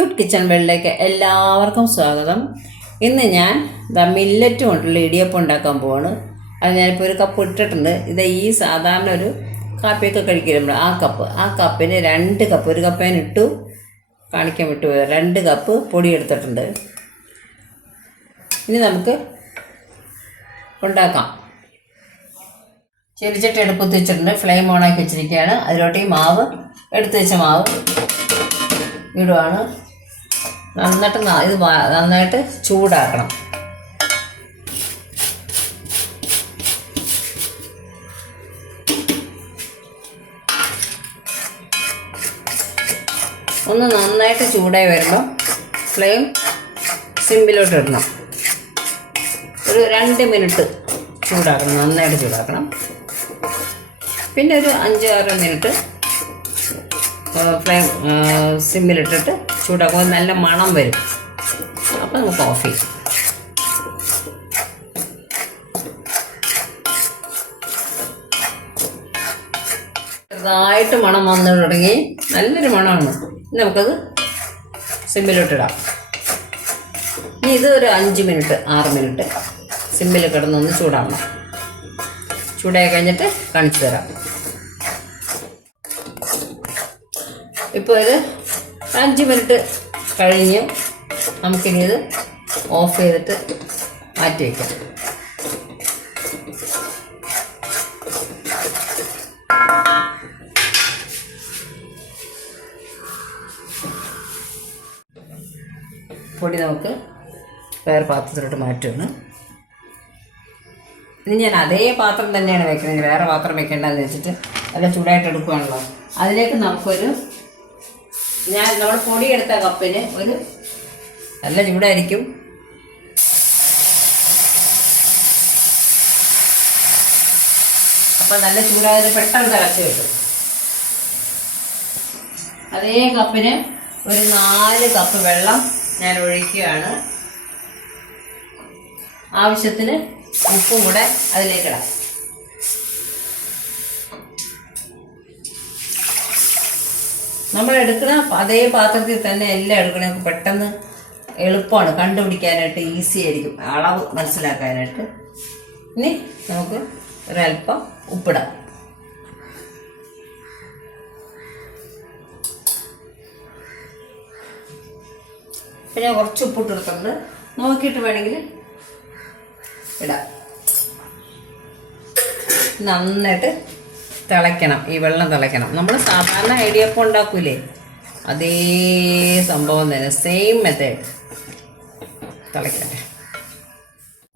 Cute kitchen വെള്ളിലേക്ക് എല്ലാവർക്കും സ്വാഗതം. ഇന്ന് ഞാൻ ദ മില്ലറ്റ് കൊണ്ടുള്ള ഇടിയപ്പം ഉണ്ടാക്കാൻ പോവാണ്. അത് ഞാനിപ്പോൾ ഒരു കപ്പ് ഇട്ടിട്ടുണ്ട്. ഇത് ഈ സാധാരണ ഒരു കാപ്പിയൊക്കെ കഴിക്കുമ്പോൾ ആ കപ്പ് ആ കപ്പിന് രണ്ട് കപ്പ് ഒരു കപ്പ് ഞാൻ ഇട്ടു. കാണിക്കാൻ വിട്ടു രണ്ട് കപ്പ് പൊടി എടുത്തിട്ടുണ്ട്. ഇനി നമുക്ക് ഉണ്ടാക്കാം. ചെരിച്ചിട്ട് എടുപ്പത്ത് വെച്ചിട്ടുണ്ട്. ഫ്ലെയിം ഓണാക്കി വെച്ചിരിക്കുകയാണ്. അതിലോട്ട് ഈ മാവ് എടുത്ത് വെച്ച മാവ് ഇടുവാണ്. നന്നായിട്ട് ഇത് നന്നായിട്ട് ചൂടാക്കണം. ഒന്ന് നന്നായിട്ട് ചൂടായി വരുമ്പോൾ ഫ്ലെയിം സിമ്പിലോട്ട് ഇടണം. ഒരു രണ്ട് മിനിറ്റ് ചൂടാക്കണം നന്നായിട്ട് ചൂടാക്കണം. പിന്നെ ഒരു അഞ്ച് ആറ് മിനിറ്റ് ഫ്ലെയിം സിമ്മിലിട്ടിട്ട് ചൂടാക്കുമ്പോൾ നല്ല മണം വരും. അപ്പോൾ നമുക്ക് ഓഫ് ചെയ്യും. ചെറുതായിട്ട് മണം വന്നു തുടങ്ങി നല്ലൊരു മണമാണ്. നമുക്കത് സിമ്മിലോട്ടിടാം. ഇനി ഇത് ഒരു അഞ്ച് മിനിറ്റ് ആറ് മിനിറ്റ് സിമ്മിൽ കിടന്നൊന്ന് ചൂടാവണം. ചൂടായി കഴിഞ്ഞിട്ട് കാണിച്ചു തരാം. ഇപ്പോൾ ഇത് അഞ്ച് മിനിറ്റ് കഴിഞ്ഞ് നമുക്കിനി ഇത് ഓഫ് ചെയ്തിട്ട് മാറ്റി വയ്ക്കാം പൊടി നമുക്ക് വേറെ പാത്രത്തിലോട്ട് മാറ്റുകയാണ്. ഇനി ഞാൻ അതേ പാത്രം തന്നെയാണ് വെക്കുന്നത്. വേറെ പാത്രം വെക്കേണ്ടതെന്ന് വെച്ചിട്ട് നല്ല ചൂടായിട്ട് എടുക്കുകയാണല്ലോ അതിലേക്ക് നമുക്കൊരു ഞാൻ നമ്മൾ പൊടിയെടുത്ത കപ്പിന് ഒരു നല്ല ചൂടായിരിക്കും. അപ്പം നല്ല ചൂടായത് പെട്ടെന്ന് തിളച്ച് കിട്ടും. അതേ കപ്പിന് ഒരു നാല് കപ്പ് വെള്ളം ഞാൻ ഒഴിക്കുകയാണ്. ആവശ്യത്തിന് ഉപ്പും കൂടെ അതിലേക്കിടാം നമ്മൾ എടുക്കുന്ന അതേ പാത്രത്തിൽ തന്നെ എല്ലാം എടുക്കണേ. പെട്ടെന്ന് എളുപ്പമാണ്. കണ്ടുപിടിക്കാനായിട്ട് ഈസി ആയിരിക്കും. അളവ് മനസ്സിലാക്കാനായിട്ട്. ഇനി നമുക്ക് ഒരല്പം ഉപ്പിടാം. ഞാൻ കുറച്ച് ഉപ്പിട്ട് എടുത്തിട്ടുണ്ട്. നോക്കിയിട്ട് വേണമെങ്കിൽ ഇടാം. നന്നായിട്ട് തിളയ്ക്കണം ഈ വെള്ളം തിളയ്ക്കണം. നമ്മൾ സാധാരണ ഐഡിയപ്പം ഉണ്ടാക്കൂലേ? അതേ സംഭവം തന്നെ സെയിം മെത്തേഡ് തിളയ്ക്കട്ടെ.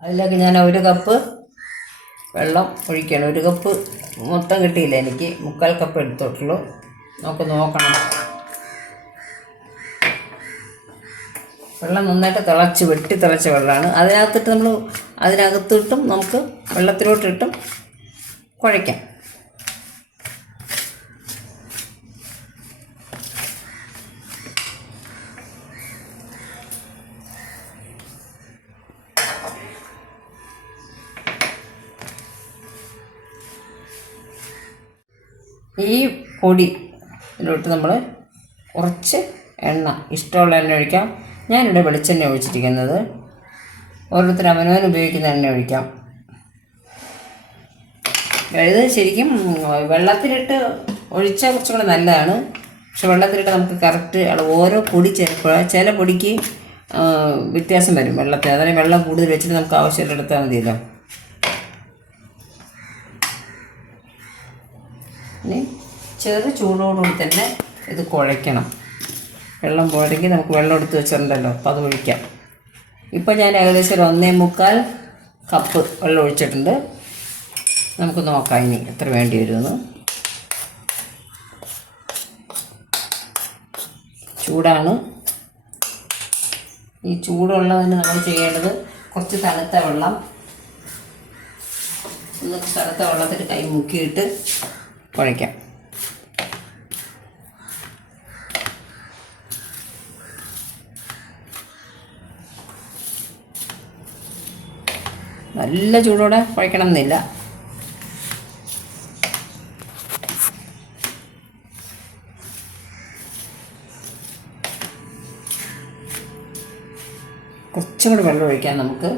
അതിലേക്ക് ഞാൻ ഒരു കപ്പ് വെള്ളം ഒഴിക്കണം ഒരു കപ്പ് മൊത്തം കിട്ടിയില്ല എനിക്ക്? മുക്കാൽ കപ്പ് എടുത്തോട്ടുള്ളൂ. നമുക്ക് നോക്കണം. വെള്ളം നന്നായിട്ട് തിളച്ച് വെട്ടി തിളച്ച വെള്ളമാണ്. അതിനകത്തിട്ട് നമ്മൾ അതിനകത്തിട്ടും നമുക്ക് വെള്ളത്തിലോട്ടിട്ടും കുഴയ്ക്കാം. പൊടി ഇതിലോട്ട് നമ്മൾ കുറച്ച് എണ്ണ ഇഷ്ടമുള്ള എണ്ണ ഒഴിക്കാം. ഞാനിവിടെ വെളിച്ചെണ്ണ ഒഴിച്ചിരിക്കുന്നത്. ഓരോരുത്തർ അവനവൻ ഉപയോഗിക്കുന്ന എണ്ണ ഒഴിക്കാം. ഇത് ശരിക്കും വെള്ളത്തിലിട്ട് ഒഴിച്ചാൽ കുറച്ചും കൂടെ നല്ലതാണ്. പക്ഷെ വെള്ളത്തിലിട്ട് നമുക്ക് കറക്റ്റ് ഓരോ പൊടി ചിലപ്പോൾ ചില പൊടിക്ക് വ്യത്യാസം വരും വെള്ളത്തിൽ. അതായത് വെള്ളം കൂടുതൽ വെച്ചിട്ട് നമുക്ക് ആവശ്യമുള്ള എടുത്താൽ മതിയല്ലോ. ഇനി ചെറു ചൂടോടുകൂടി തന്നെ ഇത് കുഴയ്ക്കണം. വെള്ളം പോയെങ്കിൽ നമുക്ക് വെള്ളം എടുത്ത് വെച്ചിട്ടുണ്ടല്ലോ അപ്പോൾ അത് ഒഴിക്കാം. ഇപ്പം ഞാൻ ഏകദേശം ഒരു ഒന്നേ മുക്കാൽ കപ്പ് വെള്ളം ഒഴിച്ചിട്ടുണ്ട്. നമുക്ക് നോക്കാം ഇനി എത്ര വേണ്ടി വരുമെന്ന്. ചൂടാണ്. ഈ ചൂടുള്ളതിന് നമ്മൾ ചെയ്യേണ്ടത് കുറച്ച് തണുത്ത വെള്ളം. ഒന്ന് തണുത്ത വെള്ളത്തിൽ കൈ മുക്കിയിട്ട് കുഴയ്ക്കാം. നല്ല ചൂടോടെ കുഴക്കണം എന്നില്ല കുറച്ചുകൂടി വെള്ളം ഒഴിക്കാം നമുക്ക്.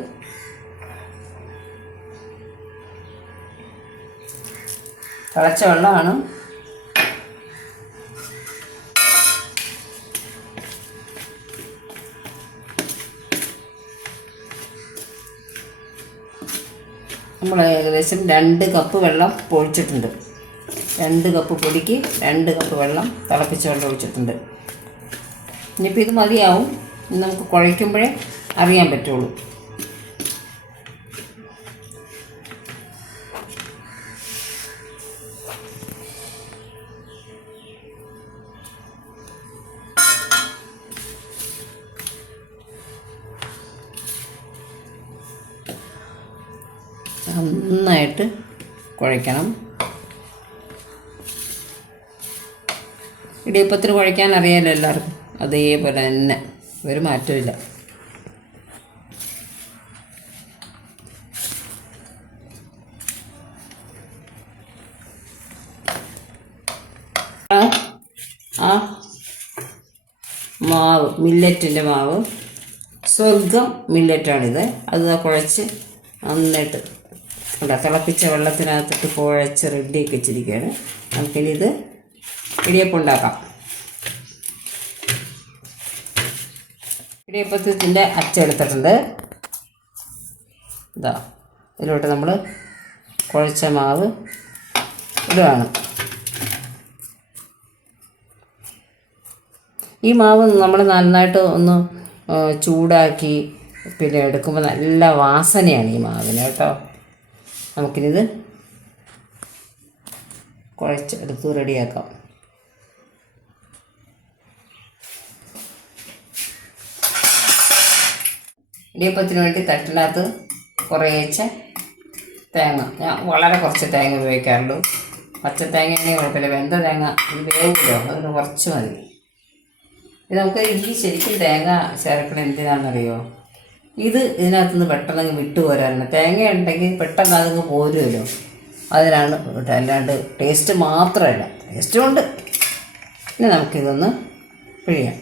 തിളച്ച വെള്ളമാണ്. നമ്മൾ ഏകദേശം രണ്ട് കപ്പ് വെള്ളം പൊഴിച്ചിട്ടുണ്ട്. രണ്ട് കപ്പ് പൊടിക്ക് രണ്ട് കപ്പ് വെള്ളം തിളപ്പിച്ച വെള്ളം ഒഴിച്ചിട്ടുണ്ട്. ഇനിയിപ്പോൾ ഇത് മതിയാവും. നമുക്ക് കുഴയ്ക്കുമ്പോഴേ അറിയാൻ പറ്റുള്ളൂ. നന്നായിട്ട് കുഴയ്ക്കണം. ഇടിയപ്പത്തിന് കുഴയ്ക്കാൻ അറിയാമല്ലോ എല്ലാവർക്കും. അതേപോലെ തന്നെ. ഒരു മാറ്റമില്ല ആ മാവ് മില്ലറ്റിന്റെ മാവ്. സ്വർഗം മില്ലറ്റാണിത്. അത് കുഴച്ച് നന്നായിട്ട് കണ്ടോ തിളപ്പിച്ച വെള്ളത്തിനകത്തിട്ട് കുഴച്ച് റെഡിയാക്കി വെച്ചിരിക്കുകയാണ്. നമുക്കിനി ഇത് ഇടിയപ്പം ഉണ്ടാക്കാം. ഇടിയപ്പത്തിന്റെ അച്ചെടുത്തിട്ടുണ്ട് ഇതാ ഇതിലോട്ട് നമ്മൾ കുഴച്ച മാവ് ഇടുകയാണ്. ഈ മാവ് നമ്മൾ നന്നായിട്ട് ഒന്ന് ചൂടാക്കി പിന്നെ എടുക്കുമ്പോൾ നല്ല വാസനയാണ് ഈ മാവിന് കേട്ടോ. നമുക്കിനിത് കുഴച്ചെടുത്ത് റെഡിയാക്കാം. ഇടിയപ്പത്തിന് വേണ്ടി തട്ടിനകത്ത് കുറേച്ച തേങ്ങ. ഞാൻ വളരെ കുറച്ച് തേങ്ങ ഉപയോഗിക്കാറുള്ളൂ. പച്ച തേങ്ങയാണെങ്കിൽ കുഴപ്പമില്ല. വെന്ത തേങ്ങ ഇത് വേവില്ലോ. അതിന് കുറച്ച് മതി. ഇത് നമുക്ക് ഈ ശരിക്കും തേങ്ങ ചേർക്കണം എന്തിനാണെന്നറിയോ? ഇത് ഇതിനകത്ത് നിന്ന് പെട്ടെന്ന് വിട്ടു പോരാനാണ് തേങ്ങ ഉണ്ടെങ്കിൽ പെട്ടെന്ന് അതങ്ങ് പോരുമല്ലോ. അതിനാണ് അല്ലാണ്ട് ടേസ്റ്റ് മാത്രമല്ല. ടേസ്റ്റും ഉണ്ട്. ഇനി നമുക്കിതൊന്ന് പിഴിയാം.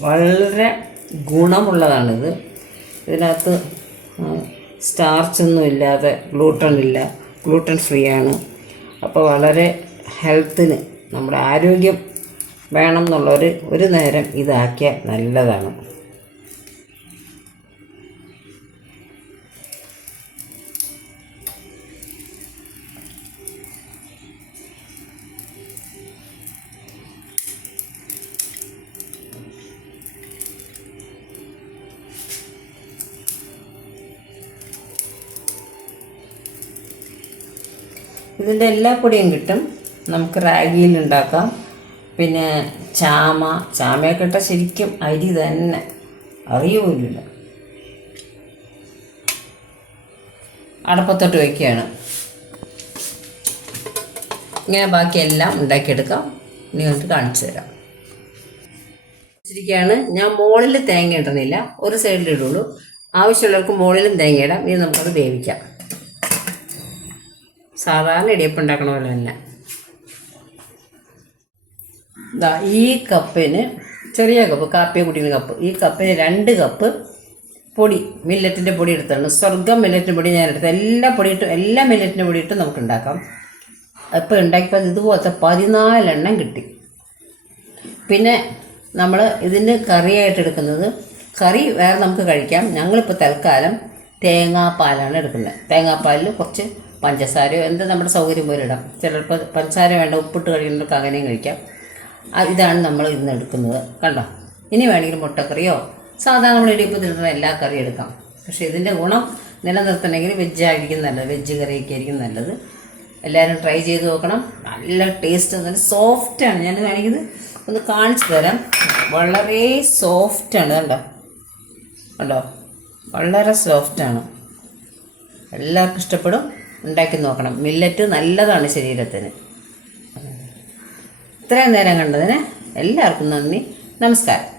വളരെ ഗുണമുള്ളതാണിത്. ഇതിനകത്ത് സ്റ്റാർച്ചൊന്നും ഇല്ലാതെ ഗ്ലൂട്ടൺ ഇല്ല. ഗ്ലൂട്ടൺ ഫ്രീ ആണ്. അപ്പോൾ വളരെ ഹെൽത്തിന് നമ്മുടെ ആരോഗ്യം വേണം എന്നുള്ളൊരു ഒരു നേരം ഇതാക്കിയാൽ നല്ലതാണ്. ഇതിന്റെ എല്ലാ പൊടിയും കിട്ടും. നമുക്ക് റാഗിയിൽ ഉണ്ടാക്കാം. പിന്നെ ചാമ ചാമയൊക്കെ ഇട്ടാൽ ശരിക്കും അരി തന്നെ. അറിയുമില്ല അടപ്പത്തോട്ട് വയ്ക്കുകയാണ് ഇങ്ങനെ ബാക്കിയെല്ലാം ഉണ്ടാക്കിയെടുക്കാം. നിങ്ങൾക്ക് കാണിച്ചു തരാം. വെച്ചിരിക്കുകയാണ്. ഞാൻ മുകളിൽ തേങ്ങ ഇടുന്നില്ല ഒരു സൈഡിൽ ഇടുള്ളൂ. ആവശ്യമുള്ളവർക്ക് മുകളിലും തേങ്ങ ഇടാം. ഇനി നമുക്കത് വേവിക്കാം. സാധാരണ ഇടിയപ്പം ഉണ്ടാക്കണ പോലെ തന്നെ. ദാ ഈ കപ്പിന് ചെറിയ കപ്പ് കാപ്പിയെ കുടിക്കുന്ന കപ്പ്. ഈ കപ്പിന് രണ്ട് കപ്പ് പൊടി മില്ലറ്റിന്റെ പൊടി എടുത്താണ് സ്വർഗം മില്ലറ്റിന്റെ പൊടി ഞാൻ എടുത്തത് എല്ലാ പൊടി ഇട്ടും എല്ലാ മില്ലറ്റിന്റെ പൊടി ഇട്ടും നമുക്ക് ഉണ്ടാക്കാം. അപ്പോൾ ഉണ്ടാക്കിയപ്പോൾ ഇതുപോലത്തെ പതിനാലെണ്ണം കിട്ടി. പിന്നെ നമ്മൾ ഇതിന് കറിയായിട്ട് എടുക്കുന്നത് കറി വേറെ നമുക്ക് കഴിക്കാം. ഞങ്ങളിപ്പോൾ തൽക്കാലം തേങ്ങാപ്പാലാണ് എടുക്കുന്നത്. തേങ്ങാപ്പാലിൽ കുറച്ച് പഞ്ചസാരയോ എന്ത് നമ്മുടെ സൗകര്യം പോലെ ഇടാം. ചിലപ്പോൾ പഞ്ചസാര വേണ്ട ഉപ്പിട്ട് കഴിയുന്നവർക്ക് അങ്ങനെയും കഴിക്കാം. ഇതാണ് നമ്മൾ ഇന്ന് എടുക്കുന്നത്. കണ്ടോ? ഇനി വേണമെങ്കിൽ മുട്ടക്കറിയോ സാധാരണ നമ്മൾ ഇടിയപ്പം തിന്നുന്ന എല്ലാ കറിയും എടുക്കാം. പക്ഷേ ഇതിന്റെ ഗുണം നിലനിർത്തണമെങ്കിൽ വെജ് ആയിരിക്കും നല്ലത്. വെജ് കറിയൊക്കെ ആയിരിക്കും നല്ലത്. എല്ലാവരും ട്രൈ ചെയ്ത് നോക്കണം. നല്ല ടേസ്റ്റ് നല്ല സോഫ്റ്റാണ് ഞാൻ വേണമെങ്കിൽ ഒന്ന് കാണിച്ചു തരാം. വളരെ സോഫ്റ്റാണ് കണ്ടോ? കണ്ടോ? വളരെ സോഫ്റ്റാണ് എല്ലാവർക്കും ഇഷ്ടപ്പെടും. ഉണ്ടാക്കി നോക്കണം. മില്ലറ്റ് നല്ലതാണ് ശരീരത്തിന്. ഇത്രയും നേരം കണ്ടതിന് എല്ലാവർക്കും നന്ദി. നമസ്കാരം.